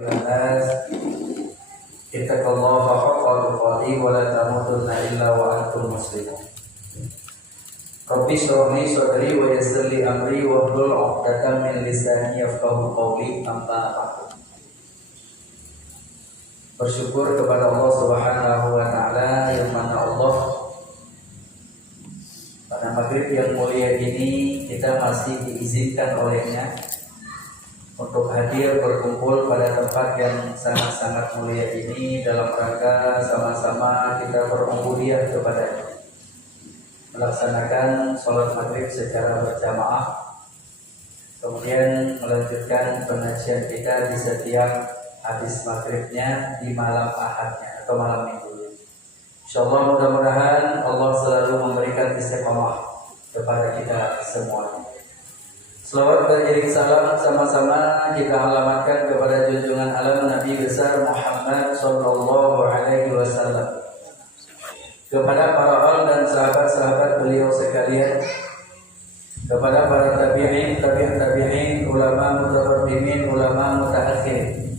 الناس اتقوا الله حق تقاته ولا تموتن إلا وأنتم مسلمون. Rabbi shrah li sadri wa yassir li amri wahlul 'uqdatam min lisani yafqahu qawli. Amma ba'du. Bersyukur kepada Allah Subhanahu wa taala yang mana Allah pada maghrib yang mulia ini kita masih diizinkan olehnya untuk hadir berkumpul pada tempat yang sangat-sangat mulia ini dalam rangka sama-sama kita berubudiyah kepadanya, melaksanakan sholat maghrib secara berjamaah, kemudian melanjutkan pengajian kita di setiap habis maghribnya di malam ahadnya atau malam minggu. Insyaallah mudah-mudahan Allah selalu memberikan istiqomah kepada kita semua. Selawat beriring salam sama-sama kita alamatkan kepada junjungan alam Nabi besar Muhammad sallallahu alaihi wasallam, kepada para al dan sahabat-sahabat beliau sekalian, kepada para tabi'in, tabi'in, ulama mutaqaddimin, ulama mutaakhirin,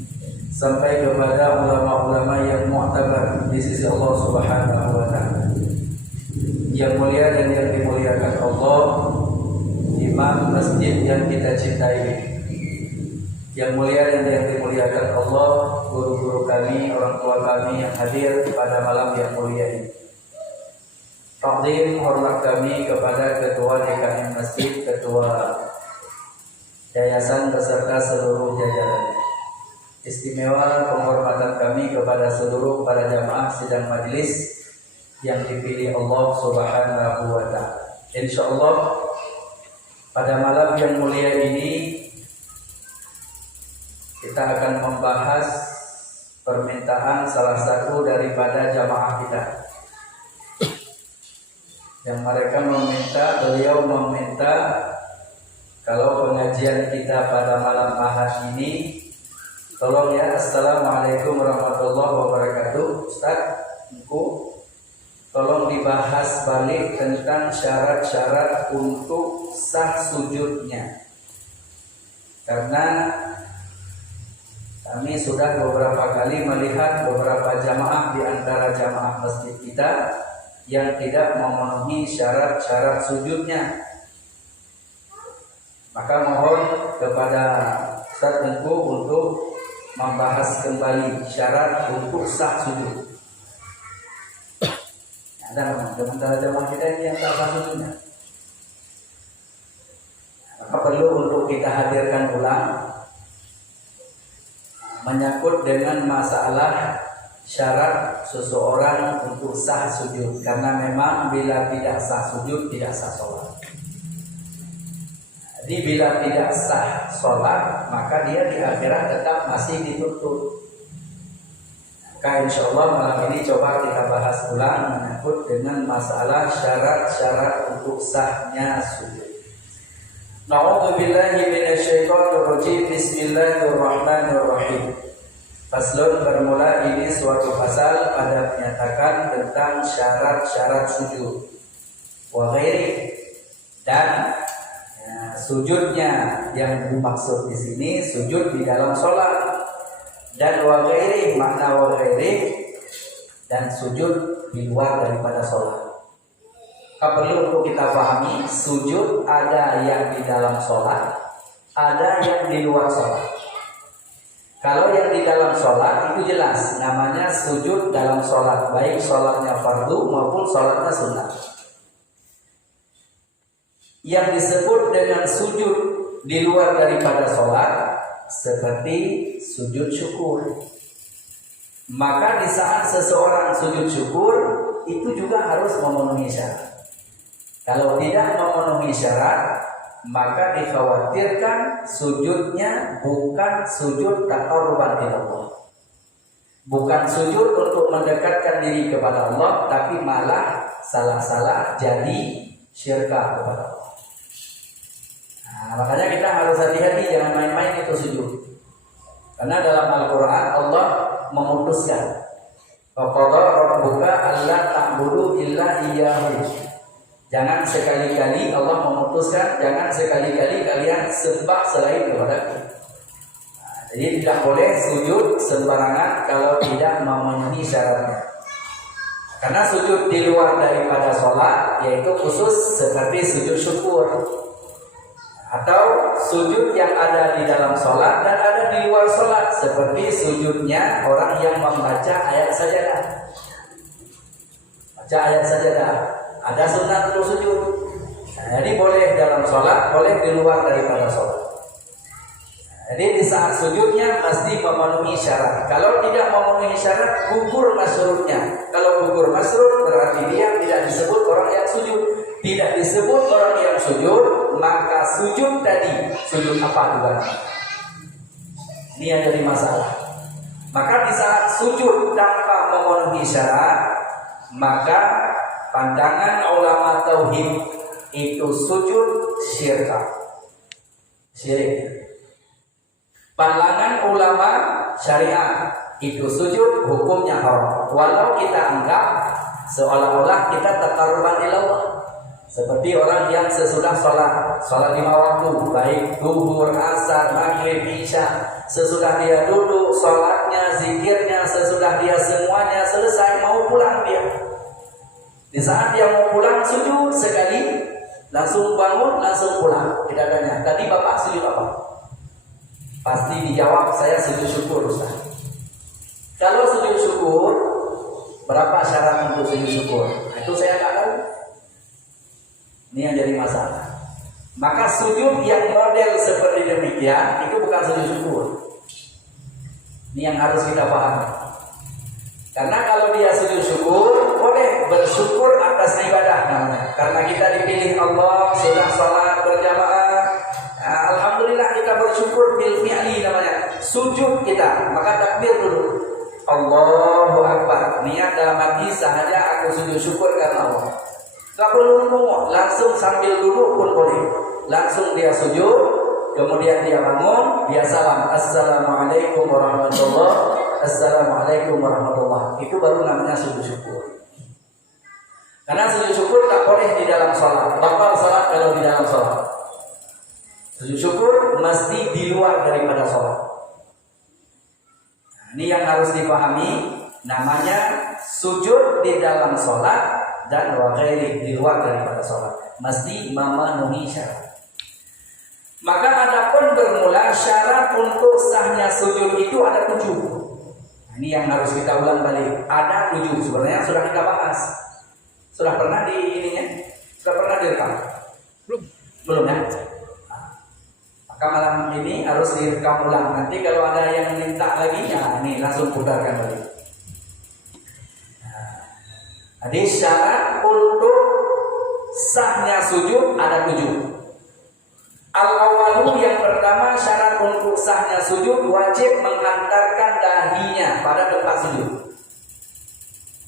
sampai kepada ulama-ulama yang mu'tabar di sisi Allah Subhanahu wa taala. Yang mulia dan yang dimuliakan Allah, imam masjid yang kita cintai, yang mulia dan yang dimuliakan Allah, guru-guru kami, orang tua kami yang hadir pada malam yang mulia ini. Takdim hormat kami kepada ketua DKM Masjid, ketua yayasan beserta seluruh jajarannya. Istimewa penghormatan kami kepada seluruh para jamaah sidang majelis yang dipilih Allah Subhanahu wa taala. Insyaallah pada malam yang mulia ini kita akan membahas permintaan salah satu daripada jamaah kita, yang mereka beliau meminta kalau pengajian kita pada malam ahad ini, tolong ya, assalamualaikum warahmatullahi wabarakatuh, Ustaz, tolong dibahas balik tentang syarat-syarat untuk sah sujudnya. Karena kami sudah beberapa kali melihat beberapa jamaah di antara jamaah masjid kita yang tidak memenuhi syarat-syarat sujudnya. Maka mohon kepada Ustaz Tengku untuk membahas kembali syarat untuk sah sujud. Ada antara jamaah kita ini yang tak sah sujudnya. Maka perlu untuk kita hadirkan ulang menyangkut dengan masalah syarat seseorang untuk sah sujud. Karena memang bila tidak sah sujud, tidak sah sholat. Jadi bila tidak sah sholat, maka dia di akhirat tetap masih dituntut. Maka insyaallah malam ini coba kita bahas ulang menyangkut dengan masalah syarat-syarat untuk sahnya sujud. Na'udzubillahi minasyaitonir rajim. Bismillahirrahmanirrahim. Faslun, bermula ini suatu pasal pada menyatakan tentang syarat-syarat sujud. Wa ghairi, dan sujudnya yang dimaksud di sini sujud di dalam sholat. Dan wa ghairi, makna wa ghairi, dan sujud di luar daripada sholat. Perlu untuk kita pahami, sujud ada yang di dalam sholat, ada yang di luar sholat. Kalau yang di dalam sholat itu jelas namanya sujud dalam sholat, baik sholatnya fardu maupun sholatnya sunnah. Yang disebut dengan sujud di luar daripada sholat seperti sujud syukur. Maka di saat seseorang sujud syukur itu juga harus memenuhi syarat. Kalau tidak memenuhi syarat, maka dikhawatirkan sujudnya bukan sujud taqarruban ila Allah, bukan sujud untuk mendekatkan diri kepada Allah, tapi malah salah-salah jadi syirka kepada Allah. Makanya kita harus hati-hati, jangan main-main itu sujud. Karena dalam Al-Quran Allah memutuskan, faqada rabbuka alla ta'budu illa iyyahu. Jangan sekali-kali Allah memutuskan, jangan sekali-kali kalian sembah selain kepada-Nya. Jadi tidak boleh sujud sembarangan kalau tidak memenuhi syaratnya. Karena sujud di luar daripada sholat, yaitu khusus seperti sujud syukur, atau sujud yang ada di dalam sholat dan ada di luar sholat, seperti sujudnya orang yang membaca ayat sajadah. Baca ayat sajadah, ada sunat untuk sujud. Nah, jadi boleh dalam sholat, boleh di luar daripada sholat. Jadi di saat sujudnya mesti memenuhi syarat. Kalau tidak memenuhi syarat, gugur masyrutnya. Kalau gugur masyrut berarti dia tidak disebut orang yang sujud. Tidak disebut orang yang sujud, maka sujud tadi, sujud apa juga? Ini yang jadi masalah. Maka di saat sujud tanpa memenuhi syarat, maka pandangan ulama tauhid itu sujud syirik. Pandangan ulama syariat itu sujud hukumnya haram. Walau kita anggap seolah-olah kita taqarruban ila Allah. Seperti orang yang sesudah sholat 5 waktu, baik zuhur, asar, maghrib, isya, sesudah dia duduk, sholatnya, zikirnya, sesudah dia semuanya selesai, mau pulang dia. Di saat dia mau pulang sujud sekali, langsung bangun, langsung pulang. Tidak adanya. Tadi bapak sujud apa? Pasti dijawab, saya sujud syukur, Ustaz. Kalau sujud syukur, berapa syarat untuk sujud syukur? Itu saya nggak tahu. Ini yang jadi masalah. Maka sujud yang model seperti demikian itu bukan sujud syukur. Ini yang harus kita pahami. Karena kalau dia sujud syukur, boleh bersyukur atas ibadah namanya. Karena kita dipilih Allah, sudah salat berjamaah. Alhamdulillah kita bersyukur bil fi'li namanya. Sujud kita, maka takbir dulu. Allahu Akbar. Niat dalam hati sahaja aku sujud syukur karena Allah. Tak perlu ngomong, langsung sambil duduk pun boleh. Langsung dia sujud, kemudian dia bangun, dia salam. Assalamualaikum warahmatullahi. Assalamualaikum warahmatullahi. Itu baru namanya sujud syukur. Karena sujud syukur tak boleh di dalam sholat. Batal sholat kalau di dalam sholat. Sujud syukur mesti di luar daripada sholat. Nah, ini yang harus dipahami. Namanya sujud di dalam sholat dan waghairi, di luar daripada sholat. Mesti memenuhi syarat. Maka adapun bermula syarat untuk sahnya sujud itu ada 7. Nah, ini yang harus kita ulang balik. Ada 7. Sebenarnya sudah kita bahas. Sudah pernah di ininya? Sudah pernah direkam? Belum ya? Maka malam ini harus direkam ulang. Nanti kalau ada yang minta lagi, ya ini langsung putarkan lagi. Jadi syarat untuk sahnya sujud ada 7. Al-awalu yang pertama, syarat untuk sahnya sujud wajib menghantarkan dahinya pada tempat sujud.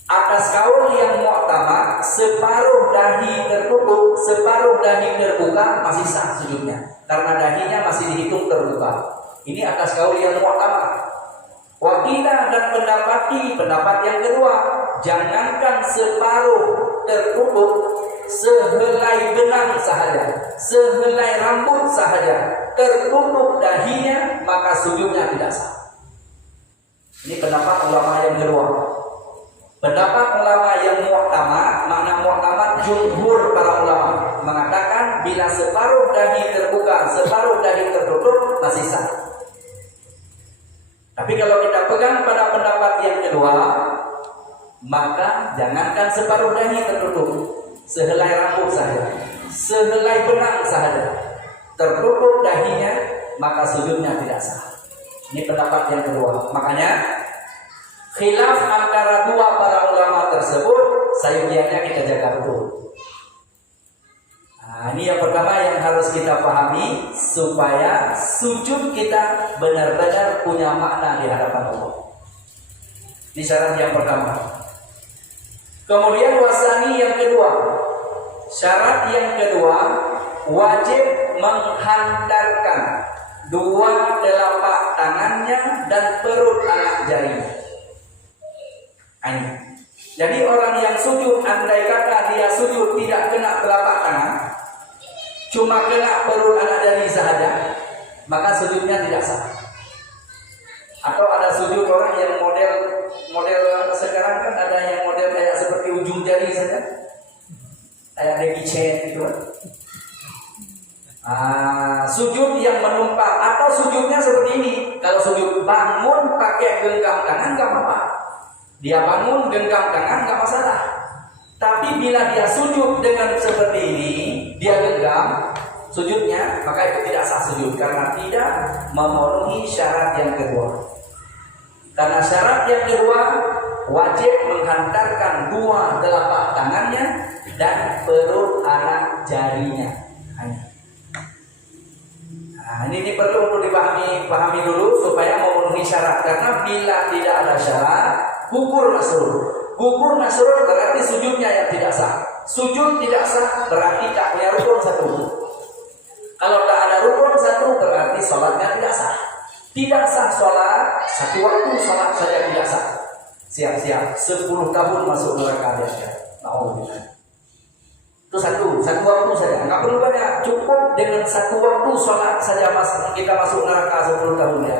Atas kaul yang mu'tamad, separuh dahi tertutup, separuh dahi terbuka masih sah sujudnya, karena dahinya masih dihitung terbuka. Ini atas kaul yang mu'tamad. Wakilah dan pendapat yang kedua, jangankan separuh tertutup, sehelai benang sahaja, sehelai rambut sahaja tertutup dahinya, maka sujudnya tidak sah. Ini pendapat ulama yang kedua. Pendapat ulama yang mu'tamad, makna mu'tamad jumhur para ulama mengatakan bila separuh dahi terbuka, separuh dahi tertutup masih sah. Tapi kalau kita pegang pada pendapat yang kedua, maka jangankan separuh dahi tertutup, sehelai rambut saja, sehelai benang saja tertutup dahinya, maka sujudnya tidak sah. Ini pendapat yang kedua. Makanya khilaf antara dua para ulama tersebut, sayyidiannya kita jaga betul. Nah, ini yang pertama yang harus kita pahami supaya sujud kita benar-benar punya makna di hadapan Allah. Ini syarat yang pertama. Kemudian wasani yang kedua. Syarat yang kedua, wajib menghantarkan dua telapak tangannya dan perut anak jarinya. Jadi orang yang sujud, andai kata dia sujud tidak kena telapak tangan, cuma kena perut anak jari sahaja, maka sujudnya tidak sah. Atau ada sujud orang yang model sekarang kan ada yang model kayak seperti ujung jari saja, kayak Jackie Chan gitu. Sujud yang menumpang atau sujudnya seperti ini. Kalau sujud bangun pakai genggam tangan nggak apa-apa. Dia bangun genggam tangan nggak masalah. Tapi bila dia sujud dengan seperti ini, dia genggam sujudnya, maka itu tidak sah sujud karena tidak memenuhi syarat yang kedua. Karena syarat yang kedua wajib menghantarkan dua telapak tangannya dan perut anak jarinya. Nah, ini perlu untuk dipahami dulu supaya memenuhi syarat. Karena bila tidak ada syarat, gugur masruh. Gugur masruh berarti sujudnya yang tidak sah. Sujud tidak sah berarti tak punya rukun satu. Kalau tak ada rukun satu berarti sholatnya tidak sah. Tidak sah sholat, satu waktu sholat saja tidak sah. Siap-siap 10 tahun masuk neraka dia. Itu satu waktu saja, nggak perlu banyak, cukup dengan satu waktu sholat saja kita masuk neraka 10 tahun ya.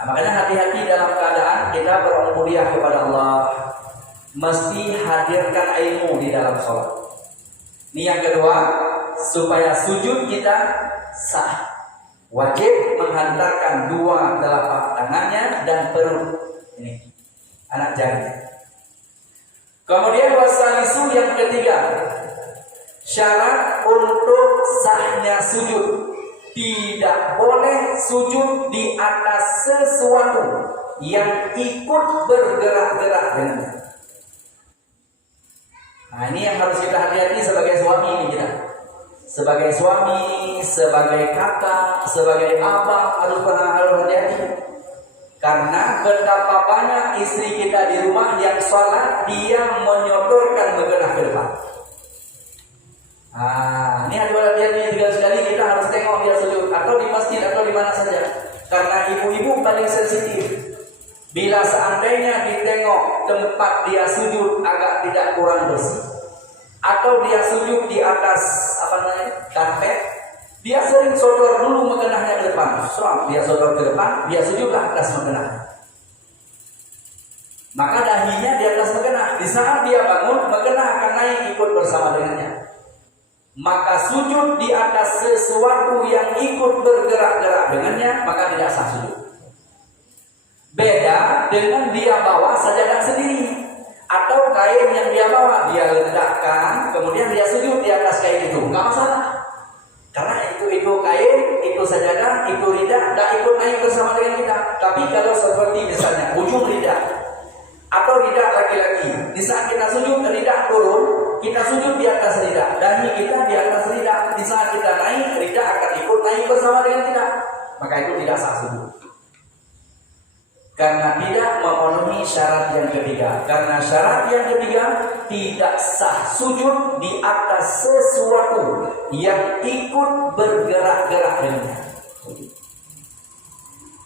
Nah, makanya hati-hati dalam keadaan kita berubudiyah kepada Allah, mesti hadirkan ilmu di dalam sholat. Ini yang kedua, supaya sujud kita sah, wajib menghantarkan dua telapak tangannya dan perut ini anak jari. Kemudian wasalisu yang ketiga, syarat untuk sahnya sujud, tidak boleh sujud di atas sesuatu yang ikut bergerak-gerak dengannya. Nah, ini yang harus kita hati-hati sebagai suami ini kita. Sebagai suami, sebagai kakak, sebagai abang harus hati-hati. Karena betapa banyak istri kita di rumah yang sholat dia menyodorkan menggenah ke depan. Ini ada latihan tiga sekali kita harus tengok dia sujud atau di masjid atau di mana saja. Karena ibu-ibu paling sensitif. Bila seandainya ditengok tempat dia sujud agak tidak kurang bersih, atau dia sujud di atas karpet, dia sering sodor dulu menggenahnya ke depan. Dia sodor ke depan, dia sujud ke atas menggenahnya. Maka dahinya di atas menggenah. Di saat dia bangun, menggenah akan naik ikut bersama dengannya. Maka sujud di atas sesuatu yang ikut bergerak-gerak dengannya, maka tidak sah sujud. Beda dengan dia bawa sajadah sendiri atau kain yang dia bawa, dia letakkan, kemudian dia sujud di atas kain itu, nggak masalah. Karena itu kain, itu sajadah, itu lidah, tidak ikut naik bersama dengan kita. Tapi kalau seperti misalnya ujung lidah atau lidah laki-laki, di saat kita sujud lidah turun, kita sujud di atas lidah, dahi kita di atas lidah. Di saat kita naik, lidah akan ikut naik bersama dengan kita. Maka itu tidak sah sujud. Karena tidak memenuhi syarat yang ketiga. Karena syarat yang ketiga tidak sah sujud di atas sesuatu yang ikut bergerak-gerak dengannya.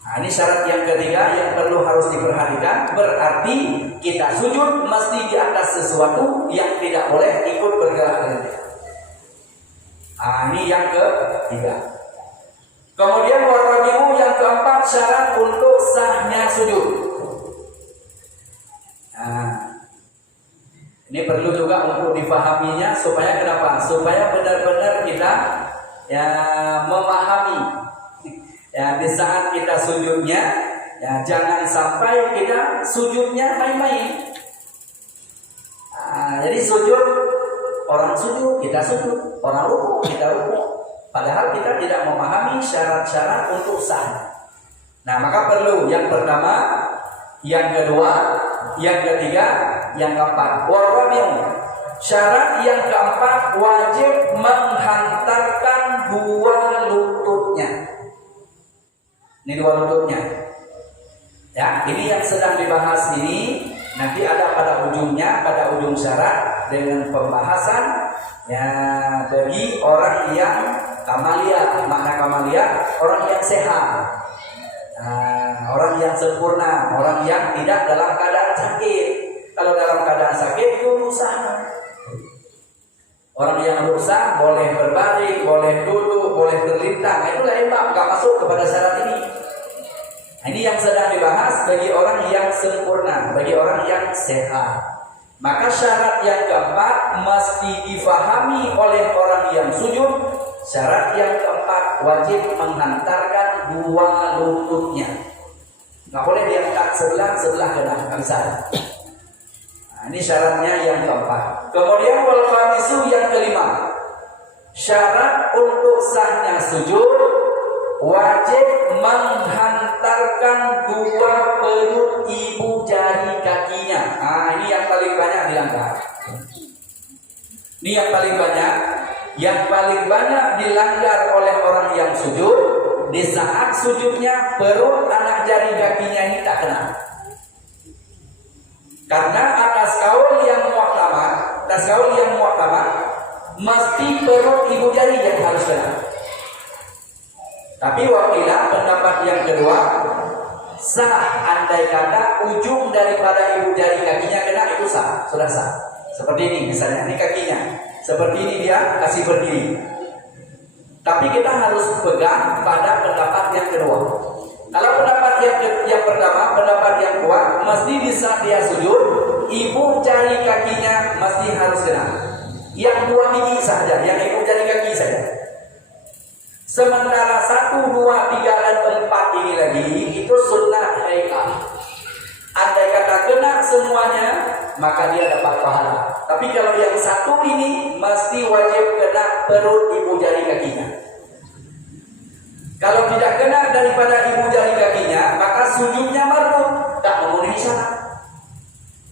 Nah, ini syarat yang ketiga yang perlu harus diperhatikan. Berarti kita sujud mesti di atas sesuatu yang tidak boleh ikut bergerak dengannya. Nah, ini yang ketiga. Kemudian warabi'u yang keempat, syarat untuk sahnya sujud. Nah, ini perlu juga untuk difahaminya supaya kenapa? Supaya benar-benar kita memahami. Di saat kita sujudnya, jangan sampai kita sujudnya main-main. Jadi sujud, orang sujud, kita sujud, orang ruku, kita ruku. Padahal kita tidak memahami syarat-syarat untuk sah. Nah, maka perlu yang pertama, yang kedua, yang ketiga, yang keempat. Warabi'u, syarat yang keempat wajib menghantarkan dua lututnya. Ini dua lututnya. Ya, ini yang sedang dibahas ini. Nanti ada pada ujungnya, pada ujung syarat dengan pembahasan bagi orang yang kamalia. Makna kamalia, orang yang sehat, orang yang sempurna, orang yang tidak dalam keadaan sakit. Kalau dalam keadaan sakit itu rusak. Orang yang rusak boleh berbaring, boleh duduk, boleh terlintang. Itu lain bab, gak masuk kepada syarat ini. Maka syarat yang keempat mesti difahami oleh orang yang sujud. Syarat yang keempat wajib menghantarkan dua lututnya. Nggak boleh diangkat sebelah kena, nggak bisa. Nah, ini syaratnya yang keempat. Kemudian wal khamisu yang kelima, syarat untuk sahnya sujud wajib menghantarkan dua perut ibu jari kakinya. Nah, ini yang paling banyak dilanggar. Ini yang paling banyak dilanggar oleh orang yang sujud. Di saat sujudnya perut anak jari kakinya ini tak kena. Karena atas kaul yang muhtamad, mesti perut ibu jari yang harus kena. Tapi wakilah pendapat yang kedua, sah andai kata ujung daripada ibu jari kakinya kena, itu sah, sudah sah. Seperti ini misalnya, ini kakinya, seperti ini dia kasih berdiri. Tapi kita harus pegang pada pendapat yang kedua. Kalau pendapat yang pertama, pendapat yang kuat, mesti bisa dia sujud, ibu jari kakinya mesti harus kena. Yang 2 biji saja, yang ibu jari kaki saja. Sementara 1, 2, 3, dan 4 ini lagi itu sunnah haikal. Andai kata kena semuanya, maka dia dapat pahala. Tapi kalau yang 1 ini mesti wajib kena perut ibu jari kakinya. Kalau tidak kena daripada ibu jari kakinya, maka sujudnya mardud, tak memenuhi syarat.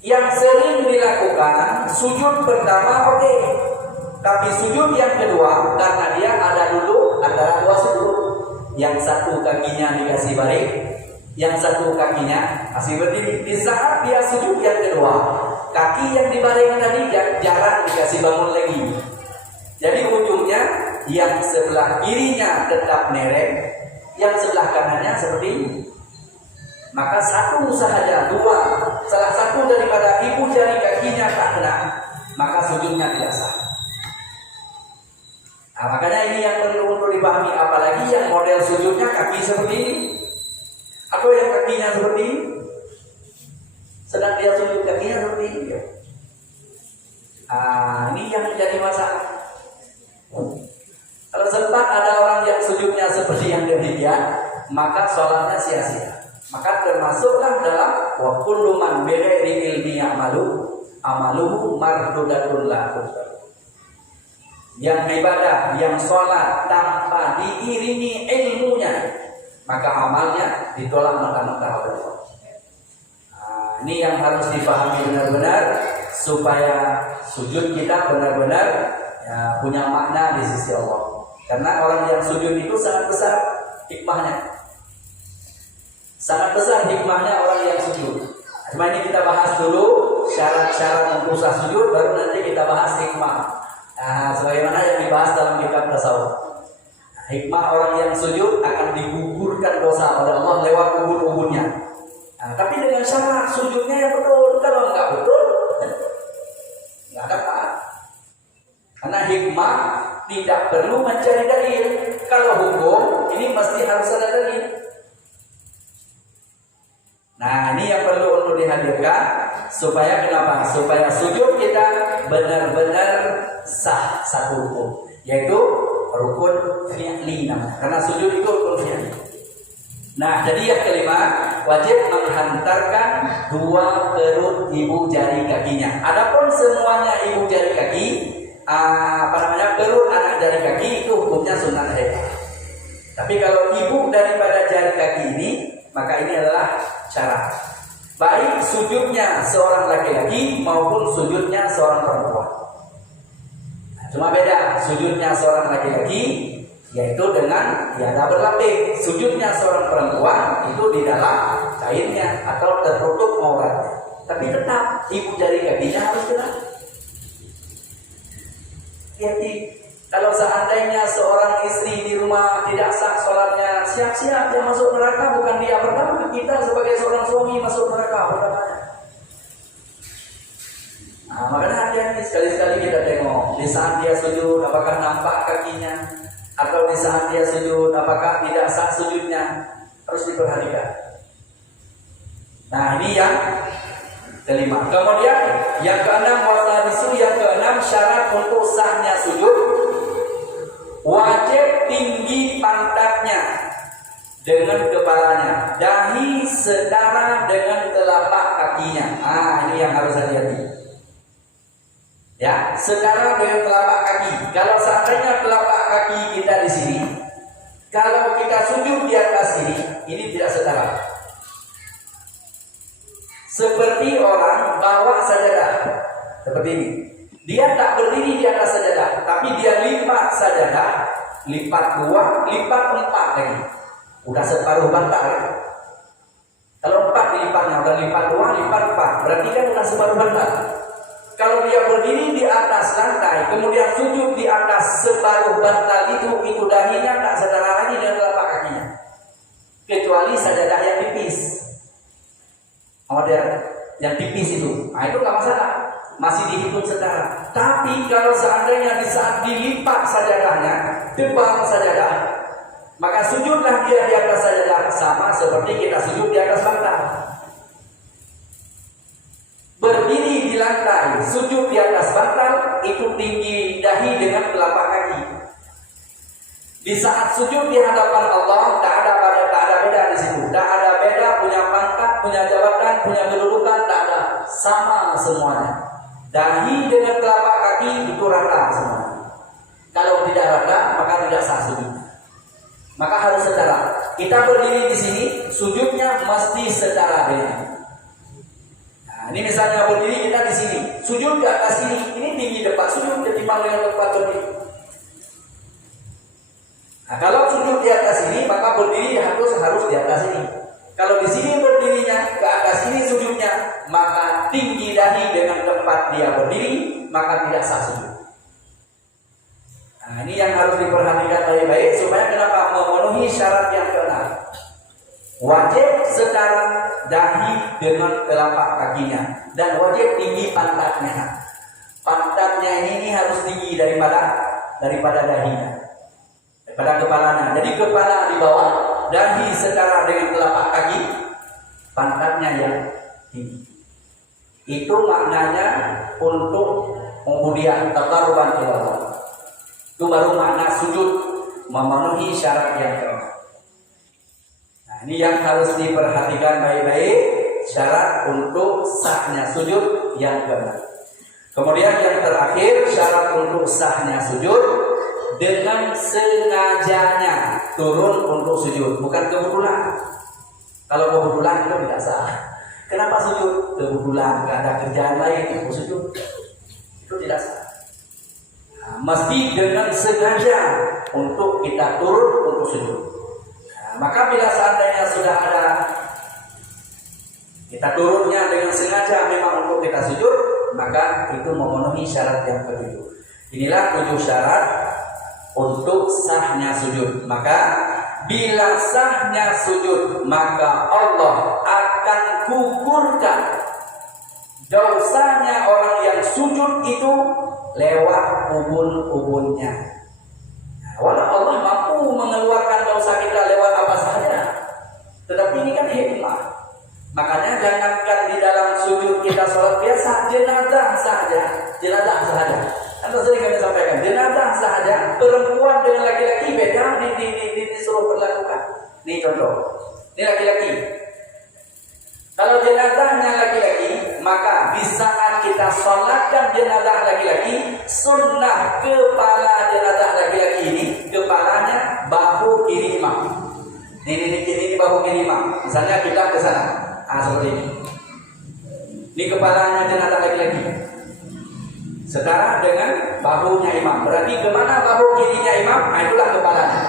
Yang sering dilakukan sujud pertama oke. Tapi sujud yang kedua, karena dia ada dulu antara 2 sujud. Yang 1 kakinya dikasih balik, yang 1 kakinya masih berdiri. Di saat dia sujud yang kedua, kaki yang dibalik tadi jarang dikasih bangun lagi. Jadi ujungnya yang sebelah kirinya tetap nereng, yang sebelah kanannya seperti ini. Maka 1 sahaja, 2, salah 1 daripada ibu jari kakinya tak kena, maka sujudnya tidak sah. Nah, makanya ini yang perlu untuk dipahami, apalagi yang model sujudnya kaki seperti ini, atau yang kakinya seperti ini, sedang dia sujud kakinya seperti ini. Ini yang menjadi masalah. Kalau sempat ada orang yang sujudnya seperti yang demikian, maka sholatnya sia-sia. Maka termasuklah dalam wa kullu man bighairi ilmi amaluhu mardudatun lahu. Yang ibadah, yang sholat tanpa diiringi ilmunya, maka amalnya ditolak mentah-mentah oleh Allah. Ini yang harus dipahami benar-benar supaya sujud kita benar-benar punya makna di sisi Allah. Karena orang yang sujud itu sangat besar hikmahnya. Sangat besar hikmahnya orang yang sujud. Cuma ini kita bahas dulu syarat-syarat untuk sah sujud, baru nanti kita bahas hikmah. Sebagaimana yang dibahas dalam kitab tasawuf. Hikmah orang yang sujud akan digugurkan dosa oleh Allah lewat ubun-ubunnya. Tapi dengan syarat sujudnya yang betul. Kalau nggak betul, nggak dapat. Karena hikmah tidak perlu mencari dalil. Kalau hukum ini mesti harus ada dalil. Nah, ini yang perlu untuk dihadirkan supaya kenapa? Supaya sujud kita benar-benar sah satu hukum, yaitu rukun fi'li namanya. Karena sujud itu rukun fi'li. Nah, jadi yang kelima, wajib menghantarkan 2 perut ibu jari kakinya. Adapun semuanya ibu jari kaki, perut anak jari kaki itu hukumnya sunat haikal. Tapi kalau ibu daripada jari kaki ini, maka ini adalah syarat. Baik sujudnya seorang laki-laki maupun sujudnya seorang perempuan. Cuma beda sujudnya seorang laki-laki yaitu dengan tiada berlapik. Sujudnya seorang perempuan itu di dalam kainnya atau tertutup auratnya. Tapi tetap ibu jari kakinya harus kena. Jadi kalau seandainya seorang istri di rumah tidak sah sholatnya, siap-siap dia masuk neraka, bukan dia pertama. Kita sebagai seorang suami masuk neraka pertamanya. Makanya hati-hati sekali-sekali kita tengok di saat dia sujud apakah nampak kakinya, atau di saat dia sujud apakah tidak sah sujudnya, harus diperhatikan. Nah, ini yang kelima. Kemudian yang keenam, wasadisu, yang keenam syarat untuk sahnya sujud, wajib tinggi pantatnya dengan kepalanya, dahi setara dengan telapak kakinya. Ini yang harus hati-hati. Ya, setara dengan telapak kaki. Kalau seandainya telapak kaki kita di sini, kalau kita sujud di atas ini tidak setara. Seperti orang bawa sajadah seperti ini. Dia tak berdiri di atas sajadah, tapi dia lipat sajadah, lipat 2, lipat 4 lagi. Udah separuh bantal ya. Kalau 4 dilipatnya, udah lipat 2, lipat 4, berarti kan udah separuh bantal. Kalau dia berdiri di atas lantai, kemudian sujud di atas separuh bantal itu dahinya tak setara lagi dengan telapak kakinya. Kecuali sajadah yang tipis. Ada yang tipis itu, itu nggak masalah, masih dihitung setara. Tapi kalau seandainya di saat dilipat sajadahnya, tebal sajadah, maka sujudlah dia di atas sajadah sama seperti kita sujud di atas bantal. Berdiri di lantai, sujud di atas bantal, itu tinggi dahi dengan telapak kaki. Di saat sujud di hadapan Allah, tak ada beda di situ. Tak ada beda, punya pangkat, punya jabatan, punya kedudukan, tak ada, sama semuanya. Dahi dengan telapak kaki itu rata semuanya. Kalau tidak rata, maka tidak sah sujudnya. Maka harus setara. Kita berdiri di sini, sujudnya mesti setara dengan. Ini misalnya berdiri kita di sini, sujud di atas ini tinggi depan, sujud ketimbang dengan tempat berdiri. Kalau sujud di atas ini, maka berdiri harus di atas ini. Kalau di sini berdirinya, ke atas ini sujudnya, maka tinggi dahi dengan tempat dia berdiri, maka tidak sah sujud. Ini yang harus diperhatikan baik-baik supaya kenapa memenuhi syarat yang keenam. Wajib setara dahi dengan telapak kakinya dan wajib tinggi pantatnya. Pantatnya ini harus tinggi daripada dahinya, daripada kepalanya. Jadi kepala di bawah, dahi setara dengan telapak kaki, pantatnya yang tinggi. Itu maknanya untuk kemudian taqarruban ila Allah. Itu baru makna sujud, memenuhi syarat yang keenam. Ini yang harus diperhatikan baik-baik, syarat untuk sahnya sujud yang keenam. Kemudian yang terakhir, syarat untuk sahnya sujud dengan sengajanya turun untuk sujud, bukan kebetulan. Kalau kebetulan itu tidak sah. Kenapa sujud? Kebetulan, tidak ada kerjaan lain, aku sujud. Itu tidak sah. Mesti dengan sengaja untuk kita turun untuk sujud. Maka bila seandainya sudah ada kita turunnya dengan sengaja memang untuk kita sujud, maka itu memenuhi syarat yang ketujuh. Inilah 7 syarat untuk sahnya sujud. Maka bila sahnya sujud, maka Allah akan gugurkan dosanya orang yang sujud itu lewat ubun-ubunnya. Walau Allah mampu mengeluarkan dosa kita lewat apa saja, tetapi ini kan hikmah. Makanya jangankan di dalam sujud kita sholat biasa, jenazah saja. Anda sering kami sampaikan, jenazah saja, perempuan dengan laki-laki beda disuruh berlakukan. Ini contoh, ini laki-laki. Kalau jenazahnya laki-laki, maka di saat kita sholatkan jenazah laki-laki, sunnah kepala jenazah laki-laki ini, kepalanya bahu kiri imam. Ini bahu kiri imam. Misalnya kita ke sana, seperti ini. Ini kepalanya jenazah laki-laki, setara dengan bahunya imam. Berarti kemana bahu kirinya imam? Itulah kepalanya.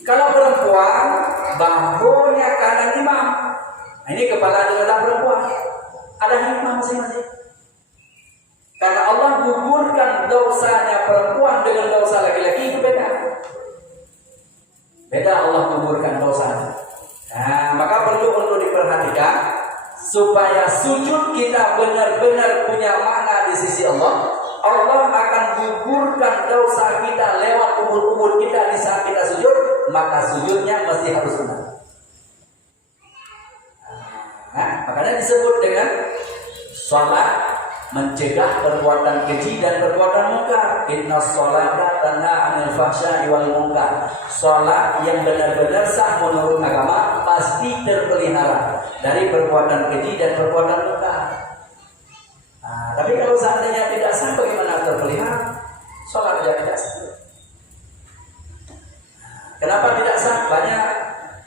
Kalau perempuan, bahunya kanan imam. Ini kepala jenazah perempuan. Ada hikmah masing-masing. Karena Allah gugurkan dosanya perempuan dengan dosa laki-laki itu beda. Beda Allah gugurkan dosanya. Maka perlu untuk diperhatikan supaya sujud kita benar-benar punya makna di sisi Allah. Allah akan gugurkan dosa kita lewat ubun-ubun kita di saat kita sujud, maka sujudnya mesti harus benar. Makanya disebut Salat mencegah perbuatan keji dan perbuatan munkar. Inna sholata tanha 'anil fahsya'i wal munkar. Salat yang benar-benar sah menurut agama pasti terpelihara dari perbuatan keji dan perbuatan munkar. Nah, tapi kalau seandainya tidak sah, bagaimana terpelihara? Salat saja tidak sah. Kenapa tidak sah? Banyak.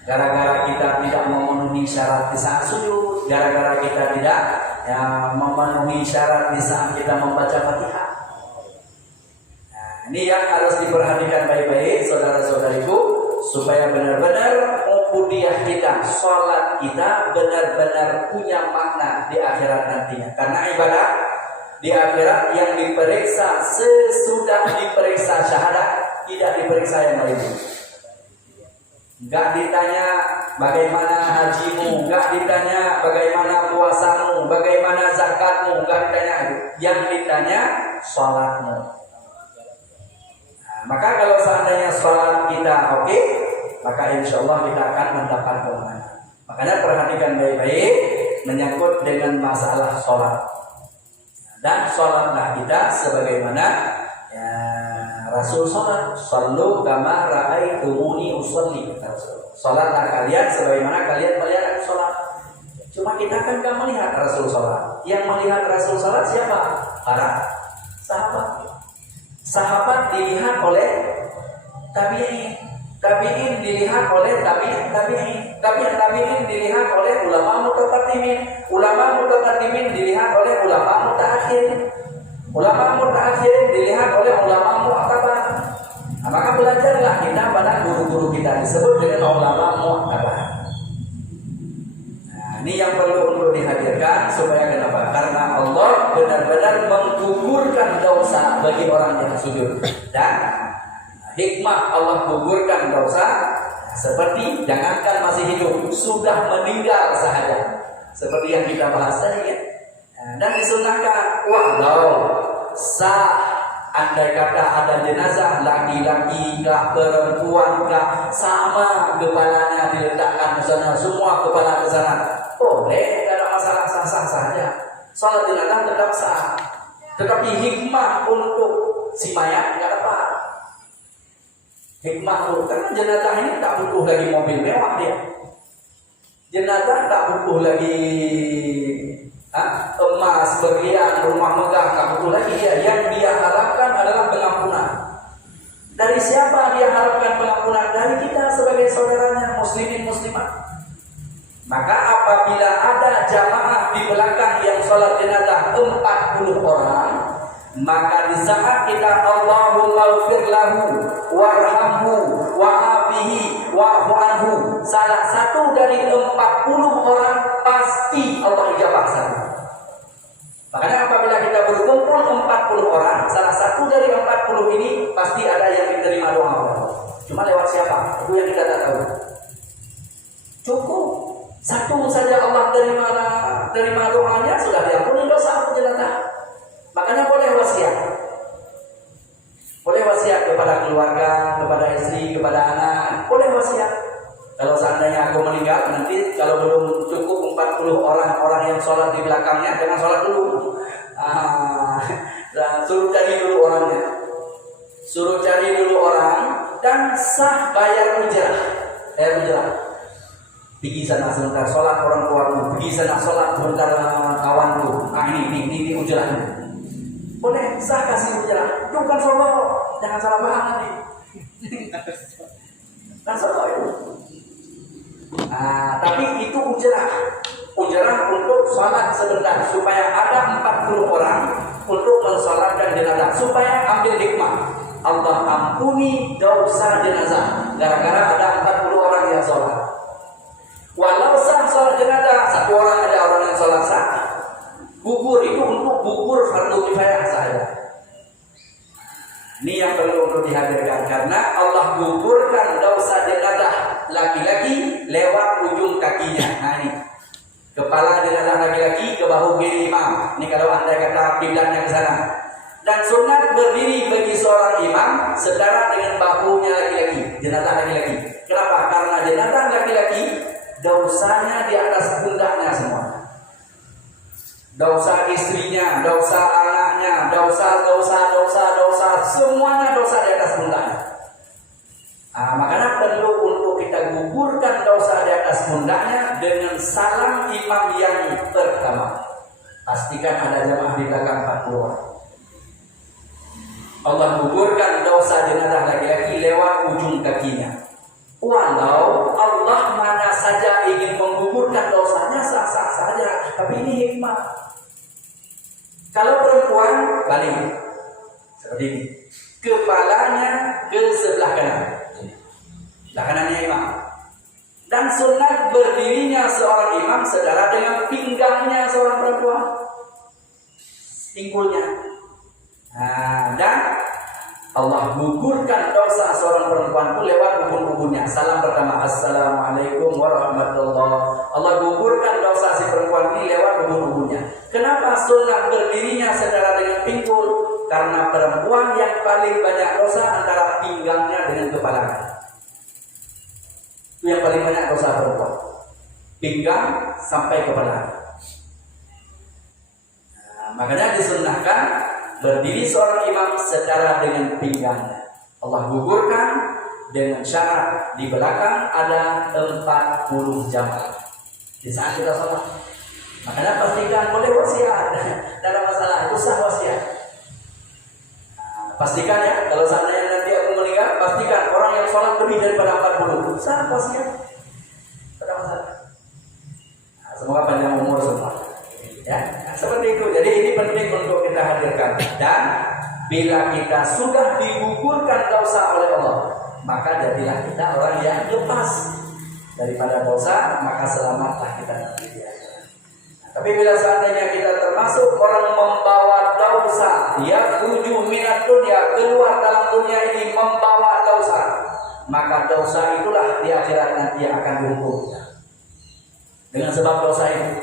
Gara-gara kita tidak memenuhi syarat di saat sujud, gara-gara kita tidak memenuhi syarat di saat kita membaca Fatihah. Nah, ini yang harus diperhatikan baik-baik, saudara-saudariku, supaya benar-benar ubudiyah kita, sholat kita benar-benar punya makna di akhirat nantinya. Karena ibadah di akhirat yang diperiksa sesudah diperiksa syahadat, tidak diperiksa yang lain. Enggak ditanya bagaimana hajimu, enggak ditanya bagaimana puasamu, bagaimana zakatmu, enggak ditanya itu. Yang ditanya sholatmu. Nah, maka kalau seandainya sholat kita oke, maka insya Allah kita akan mendapat kemenangan. Makanya perhatikan baik-baik menyangkut dengan masalah sholat. Dan sholatlah kita sebagaimana Rasul sholat, sallu kama ra'aitumuni usolli. Sholatlah kalian sebagaimana kalian melihat aku sholat. Cuma kita kan gak melihat Rasul sholat. Yang melihat Rasul sholat siapa? Para sahabat. Sahabat dilihat oleh tabi'in. Tabi'in dilihat oleh tabi'in. Tabi'in dilihat oleh ulama mutaqaddimin. Ulama mutaqaddimin dilihat oleh ulama mutaakhirin. Ulama mutaakhirin dilihat oleh ulama mu'tabar. Nah, maka belajarlah kita pada guru-guru kita, disebut dengan ulama mu'tabar. Nah, ini yang perlu untuk dihadirkan supaya kenapa? Karena Allah benar-benar menggugurkan dosa bagi orang yang sujud. Dan hikmah Allah gugurkan dosa seperti jangankan masih hidup, sudah meninggal saja. Seperti yang kita bahas tadi ya. Dan disunahkan walau sah andai kata ada jenazah laki-laki kah perempuan kah sama kepalanya diletakkan ke sana, semua kepala ke sana, boleh, tidak ada masalah, sah-sah saja. Salat jenazah tetap sah. Tetapi hikmah untuk si mayat tidak dapat. Hikmah untuk, karena jenazah ini tak butuh lagi mobil mewah dia. Jenazah tak butuh lagi emas, berlian, rumah megah, tak butuh lagi dia. Yang dia harapkan adalah pengampunan. Dari siapa dia harapkan pengampunan? Dari kita sebagai saudaranya muslimin muslimat. Maka apabila ada jamaah di belakang yang sholat jenazah 40 orang, maka di saat kita Allahumma ighfir lahu warhamhu wa'afihi wa'fu anhu, salah satu dari 40 orang pasti Allah ijabah satu. Makanya apabila kita berkumpul 40 orang, salah satu dari 40 ini pasti ada yang diterima doa Allah. Cuma lewat siapa? Itu yang kita tak tahu. Cukup satu saja Allah terima doanya, sudah diampuni dosa jenazah. Makanya boleh wasiat. Boleh wasiat kepada keluarga, kepada istri, kepada anak. Boleh wasiat. Kalau seandainya aku meninggal nanti, kalau belum cukup 40 orang yang sholat di belakangnya, jangan sholat dulu. Suruh cari dulu orangnya. Suruh cari dulu orang dan sah bayar ujrah. Bayar ujrah. Pergi sana sebentar sholat orang tuamu, pergi sana sholat sebentar kawanku. Nah ini ujrahnya. Boleh sah kasih ujrah. Itu bukan solo, jangan salah paham nanti. Kan solo itu. Tapi itu ujrah untuk sholat sebentar supaya ada 40 orang untuk mensolatkan jenazah, supaya ambil hikmah Allah ampuni dosa jenazah gara-gara ada 40 orang yang sholat. Walau sah sholat jenazah, satu orang ada orang yang sholat sah, gugur itu untuk gugur fardu kifayah saja. Ini yang perlu untuk dihadirkan, karena Allah gugurkan dosa jenazah laki-laki lewat ujung kakinya. Nah ini kepala jenazah laki-laki ke bahu kiri imam. Ini kalau anda kata kiblatnya ke sana. Dan sunat berdiri bagi seorang imam setara dengan bahunya laki-laki, jenazah laki-laki. Kenapa? Karena jenazah laki-laki dosanya di atas pundaknya semua. dosa istrinya, dosa anaknya, dosa, semuanya dosa di atas pundaknya. Makanya perlu untuk kita gugurkan dosa di atas pundaknya dengan salam imam yang pertama. Pastikan ada jamaah di belakang 40 orang. Allah gugurkan dosa jenazah laki-laki lewat ujung kakinya. Walau Allah mana saja ingin menggugurkan dosanya sah-sah saja, tapi ini hikmah. Kalau perempuan balik seperti ini, kepalanya ke sebelah kanan, sebelah kanannya imam. Dan sunat berdirinya seorang imam sedara dengan pinggangnya seorang perempuan, pinggulnya. Dan Allah gugurkan dosa seorang perempuan itu lewat ubun-ubunnya. Salam pertama, Assalamualaikum warahmatullahi. Allah gugurkan dosa si perempuan ini lewat ubun-ubunnya. Kenapa sunnah berdirinya secara dengan pinggul? Karena perempuan yang paling banyak dosa antara pinggangnya dengan kepalanya. Itu yang paling banyak dosa perempuan, pinggang sampai kepala. Makanya disunnahkan berdiri seorang imam secara dengan pinggangnya. Allah gugurkan dengan syarat di belakang ada 40 jamaah di saat kita sholat. Makanya pastikan boleh wasiat, tidak ada masalah, itu sah wasiat. Pastikan ya, kalau seandainya nanti aku meninggal, pastikan orang yang sholat lebih daripada 40 sah wasiat, tidak ada masalah. Semoga panjang umur semua. Ya, seperti itu. Jadi ini penting untuk kita hadirkan. Dan bila kita sudah digugurkan dosa oleh Allah, maka jadilah kita orang yang lepas daripada dosa, maka selamatlah kita nanti di akhirat. Tapi bila seandainya kita termasuk orang membawa dosa, ya tujuh minat dunia, keluar dalam dunia ini membawa dosa, maka dosa itulah di akhirat nanti yang akan dihukum kita. Dengan sebab dosa itu.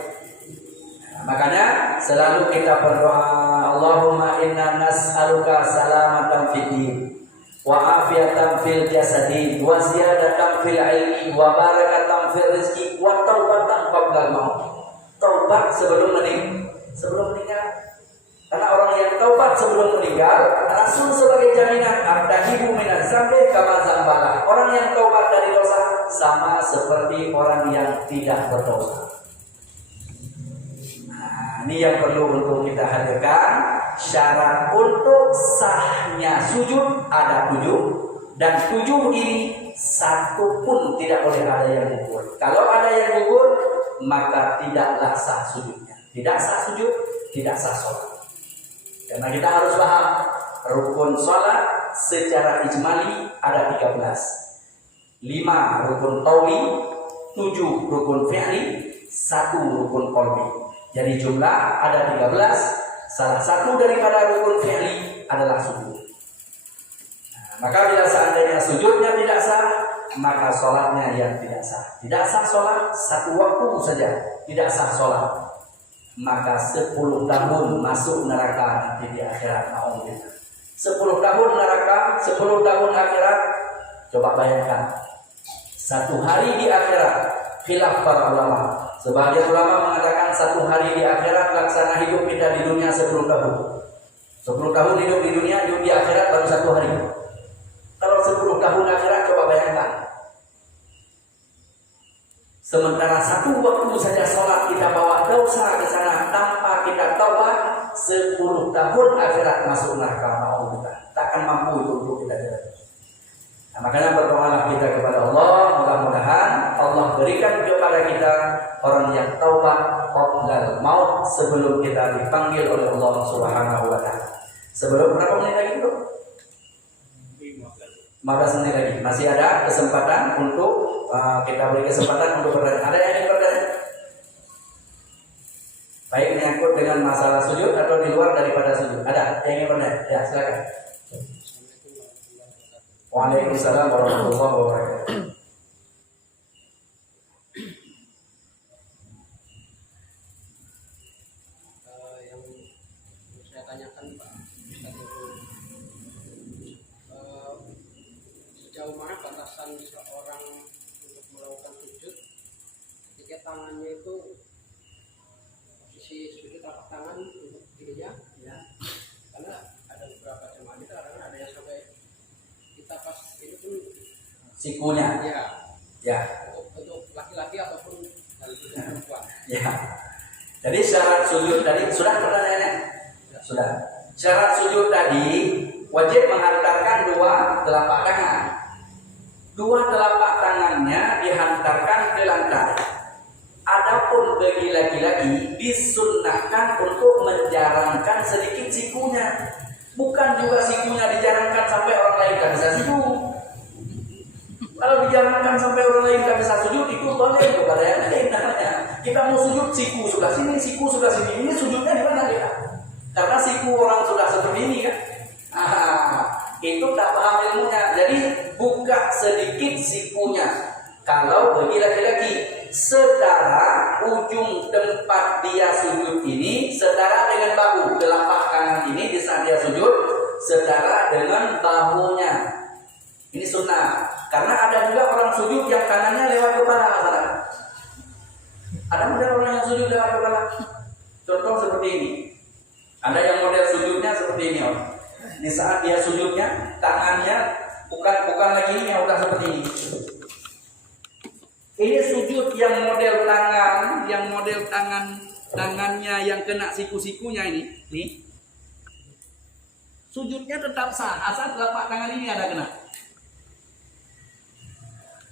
Makanya selalu kita berdoa, Allahumma inna nas'aluka salamatan fid din wa afiatan fil jasadi wa ziyadatan fil ilmi wa barakatan fil rizqi wa taubatan qabla al-maut. Taubat sebelum meninggal. Karena orang yang taubat sebelum meninggal, Rasul sebagai jaminan abdahibu minaz zambi kama zambala. Orang yang taubat dari dosa sama seperti orang yang tidak berdosa. Ini yang perlu untuk kita hadirkan. Syarat untuk sahnya sujud ada 7, dan 7 ini satu pun tidak boleh ada yang gugur. Kalau ada yang gugur, maka tidaklah sah sujudnya. Tidak sah sujud, tidak sah sholat. Karena kita harus paham rukun sholat secara ijmali ada 13. 5 rukun qauli, 7 rukun fi'li, 1 rukun qalbi. Jadi jumlah ada 13. Salah satu daripada rukun fi'li adalah sujud. Maka bila seandainya sujudnya tidak sah, maka sholatnya yang tidak sah. Tidak sah sholat, satu waktu saja tidak sah sholat, maka 10 tahun masuk neraka nanti di akhirat. 10 tahun neraka, 10 tahun akhirat. Coba bayangkan, 1 hari di akhirat. Khilaf para ulama. Sebagian ulama mengatakan 1 hari di akhirat laksana hidup kita di dunia 10 tahun. 10 tahun hidup di dunia, hidup di akhirat baru 1 hari. Kalau 10 tahun akhirat, coba bayangkan. Sementara 1 waktu saja sholat kita bawa dosa ke sana tanpa kita taubat, 10 tahun akhirat masuk neraka. Takkan mampu itu untuk kita jalan. Makanya berdoalah kita kepada Allah, mudah-mudahan Allah berikan kepada kita orang yang taubat qoblal maut, sebelum kita dipanggil oleh Allah Subhanahu wa taala. Sebelum berapa menit lagi bro? 15 menit lagi. Masih ada kesempatan untuk kita beri kesempatan untuk bertanya. Ada yang ingin bertanya? Baik menyangkut dengan masalah sujud atau di luar daripada sujud. Ada yang ingin bertanya? Ya, silakan. Waalaikumsalam warahmatullahi wabarakatuh. Yang saya tanyakan Pak sejauh mana batasan seorang untuk melakukan sujud ketika tangannya itu posisi posisi sujud telapak tangan untuk dirinya, Ya. karena ada beberapa jemaah kita kadang ada yang sampai kita pas ini pun Sikunya. ya Ya. untuk laki-laki ataupun dan untuk perempuan. Ya. Jadi syarat sujud tadi sudah pertanyaannya? Sudah. Syarat sujud tadi wajib menghantarkan dua telapak tangan. Dua telapak tangannya dihantarkan ke lantai. Adapun bagi laki-laki disunnahkan untuk menjarangkan sedikit sikunya. Bukan juga sikunya dijarangkan sampai orang lain tak bisa sujud. Kalau dijarangkan sampai orang lain tak bisa sujud itu boleh kepada yang lain namanya. Kita mau sujud siku sudah sini, siku sudah sini. Ini sujudnya di mana kita? Karena siku orang sudah seperti ini kan. Itu tak paham ilmunya. Jadi buka sedikit sikunya. Kalau bagi laki-laki setara ujung tempat dia sujud ini setara dengan bahu. Telapak kanan ini di saat dia sujud setara dengan bahunya. Ini sunnah. Karena ada juga orang sujud yang kanannya lewat kepala masalah. Ada model orang yang sujud lewat kepala. Contoh seperti ini. Ada yang model sujudnya seperti ini, orang. Di saat dia sujudnya, tangannya bukan lagi ini yang udah seperti ini. Ini sujud yang model tangannya yang kena siku-sikunya ini. Nih. Sujudnya tetap sah, asal telapak tangan ini ada kena.